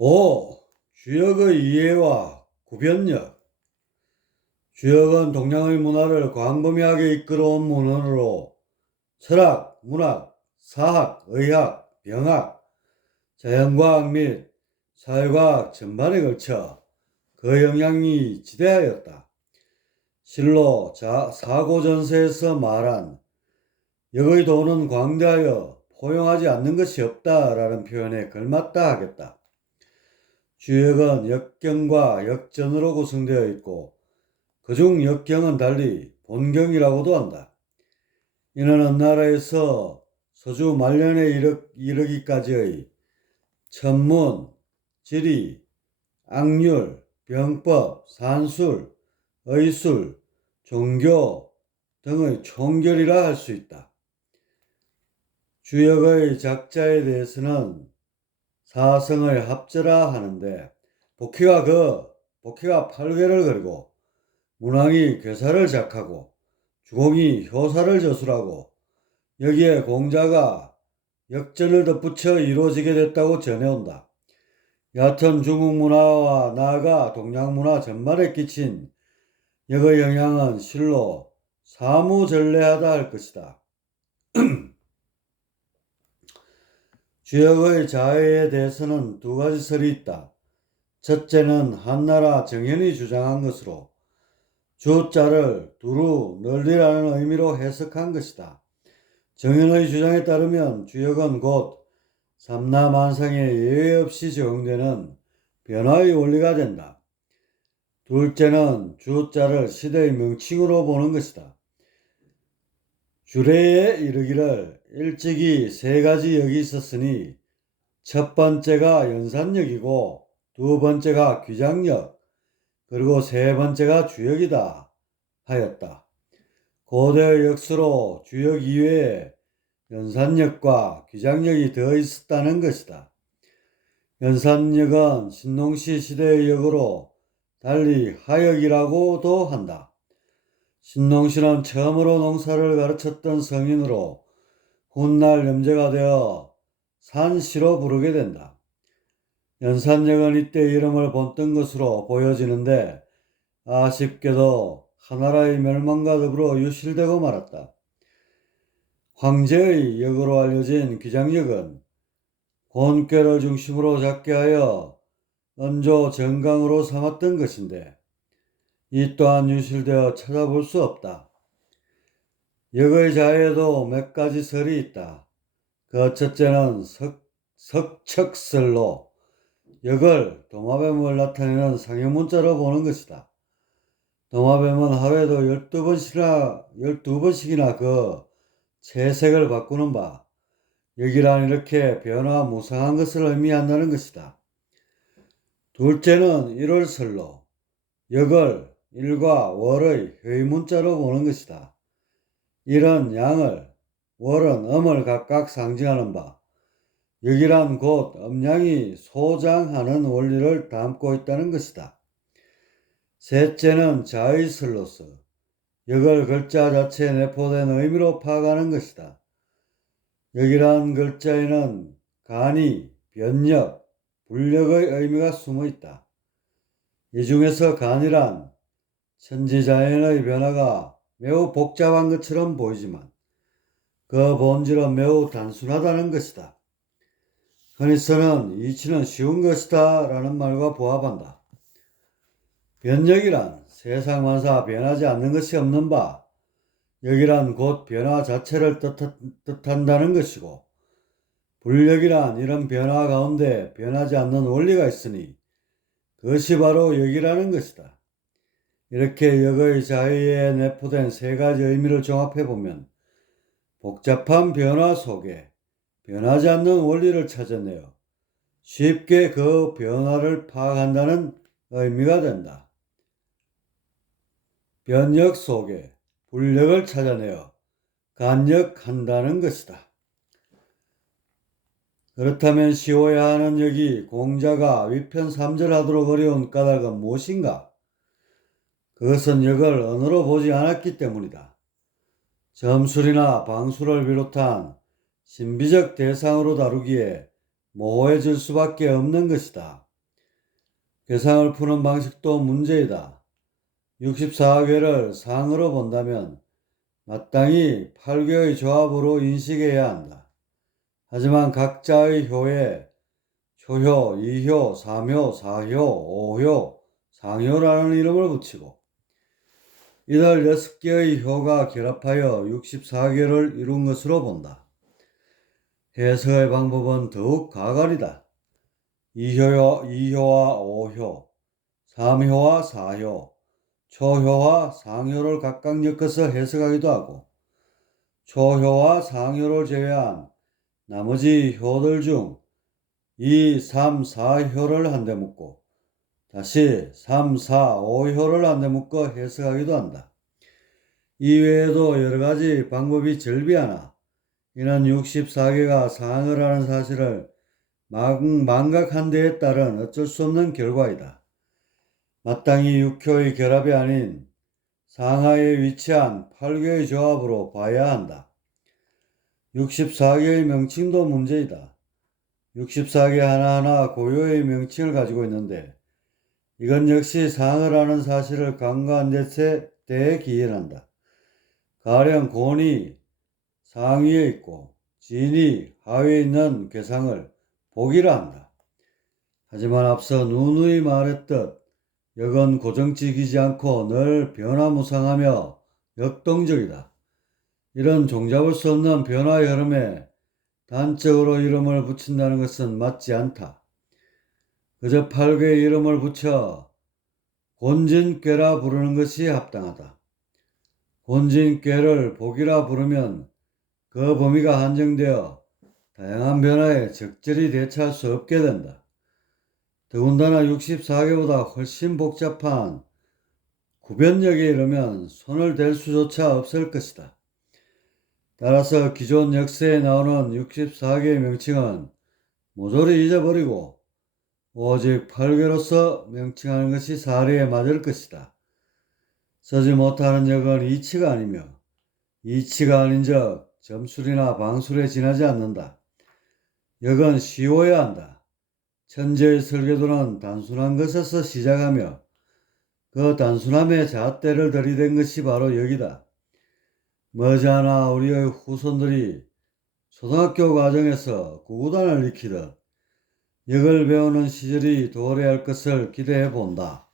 5. 주역의 이해와 구변력. 주역은 동양의 문화를 광범위하게 이끌어온 문헌으로 철학, 문학, 사학, 의학, 병학, 자연과학 및 사회과학 전반에 걸쳐 그 영향이 지대하였다. 실로 사고전세에서 말한 역의 도는 광대하여 포용하지 않는 것이 없다라는 표현에 걸맞다 하겠다. 주역은 역경과 역전으로 구성되어 있고 그중 역경은 달리 본경이라고도 한다. 이는 어느 나라에서 서주 말년에 이르기까지의 천문, 지리, 악률, 병법, 산술, 의술, 종교 등의 총결이라 할 수 있다. 주역의 작자에 대해서는 사성의 합자라 하는데 복희가 팔괘를 그리고 문왕이 괴사를 작하고 주공이 효사를 저술하고 여기에 공자가 역전을 덧붙여 이루어지게 됐다고 전해온다. 여하튼 중국 문화와 나아가 동양 문화 전반에 끼친 역의 영향은 실로 사무전례하다 할 것이다. 주역의 자해에 대해서는 두 가지 설이 있다. 첫째는 한나라 정현이 주장한 것으로 주자를 두루 널리라는 의미로 해석한 것이다. 정현의 주장에 따르면 주역은 곧 삼라만상에 예외 없이 적용되는 변화의 원리가 된다. 둘째는 주자를 시대의 명칭으로 보는 것이다. 주례에 이르기를 일찍이 세 가지 역이 있었으니 첫 번째가 연산역이고 두 번째가 귀장역 그리고 세 번째가 주역이다 하였다. 고대 역수로 주역 이외에 연산역과 귀장역이 더 있었다는 것이다. 연산역은 신농시 시대의 역으로 달리 하역이라고도 한다. 신농시는 처음으로 농사를 가르쳤던 성인으로 훗날 염제가 되어 산시로 부르게 된다. 연산역은 이때 이름을 본뜬 것으로 보여지는데 아쉽게도 하나라의 멸망과 더불어 유실되고 말았다. 황제의 역으로 알려진 귀장역은 곤꾀를 중심으로 잡게 하여 은조 정강으로 삼았던 것인데 이 또한 유실되어 찾아볼 수 없다. 역의 자에도 몇 가지 설이 있다. 그 첫째는 석척설로 역을 도마뱀을 나타내는 상형문자로 보는 것이다. 도마뱀은 하루에도 12번씩이나 그 채색을 바꾸는 바 역이란 이렇게 변화무쌍한 것을 의미한다는 것이다. 둘째는 일월설로 역을 일과 월의 회의문자로 보는 것이다. 일은 양을, 월은 음을 각각 상징하는 바 역이란 곧 음양이 소장하는 원리를 담고 있다는 것이다. 셋째는 자의설로서 역을 글자 자체에 내포된 의미로 파악하는 것이다. 역이란 글자에는 간이, 변역, 불력의 의미가 숨어 있다. 이 중에서 간이란 천지자연의 변화가 매우 복잡한 것처럼 보이지만 그 본질은 매우 단순하다는 것이다. 흔히서는 이치는 쉬운 것이다 라는 말과 부합한다. 변역이란 세상 만사 변하지 않는 것이 없는 바 역이란 곧 변화 자체를 뜻한다는 것이고 불역이란 이런 변화 가운데 변하지 않는 원리가 있으니 그것이 바로 역이라는 것이다. 이렇게 역의 자의에 내포된 세 가지 의미를 종합해보면 복잡한 변화 속에 변하지 않는 원리를 찾아내어 쉽게 그 변화를 파악한다는 의미가 된다. 변역 속에 불력을 찾아내어 간역한다는 것이다. 그렇다면 쉬워야 하는 역이 공자가 위편삼절하도록 어려운 까닭은 무엇인가? 그것은 역을 언어로 보지 않았기 때문이다. 점술이나 방술을 비롯한 신비적 대상으로 다루기에 모호해질 수밖에 없는 것이다. 계상을 푸는 방식도 문제이다. 64개를 상으로 본다면 마땅히 8개의 조합으로 인식해야 한다. 하지만 각자의 효에 초효, 2효, 3효, 4효, 5효, 상효라는 이름을 붙이고 이들 6개의 효가 결합하여 64개를 이룬 것으로 본다. 해석의 방법은 더욱 가관이다. 2효와 5효, 3효와 4효, 초효와 상효를 각각 엮어서 해석하기도 하고 초효와 상효를 제외한 나머지 효들 중 2, 3, 4효를 한데 묶고 다시 3, 4, 5효를 한데 묶어 해석하기도 한다. 이외에도 여러가지 방법이 절비하나 이는 64개가 상을 하는 사실을 망각한 데에 따른 어쩔 수 없는 결과이다. 마땅히 6효의 결합이 아닌 상하에 위치한 8개의 조합으로 봐야 한다. 64개의 명칭도 문제이다. 64개 하나하나 고유의 명칭을 가지고 있는데 이건 역시 상을 하는 사실을 간과한 데에 기인한다. 가령 곤이 상위에 있고 진이 하위에 있는 괴상을 복이라 한다. 하지만 앞서 누누이 말했듯 역은 고정지키지 않고 늘 변화무쌍하며 역동적이다. 이런 종잡을 수 없는 변화의 흐름에 단적으로 이름을 붙인다는 것은 맞지 않다. 그저 8개의 이름을 붙여 곤진꾀라 부르는 것이 합당하다. 곤진꾀를 복이라 부르면 그 범위가 한정되어 다양한 변화에 적절히 대처할 수 없게 된다. 더군다나 64개보다 훨씬 복잡한 구변력에 이르면 손을 댈 수조차 없을 것이다. 따라서 기존 역세에 나오는 64개의 명칭은 모조리 잊어버리고 오직 8개로서 명칭하는 것이 사리에 맞을 것이다. 쓰지 못하는 역은 이치가 아니며 이치가 아닌적 점술이나 방술에 지나지 않는다. 역은 쉬워야 한다. 천재의 설계도는 단순한 것에서 시작하며 그 단순함에 잣대를 들이댄 것이 바로 역이다. 머지않아 우리의 후손들이 초등학교 과정에서 구구단을 익히듯 역을 배우는 시절이 도래할 것을 기대해 본다.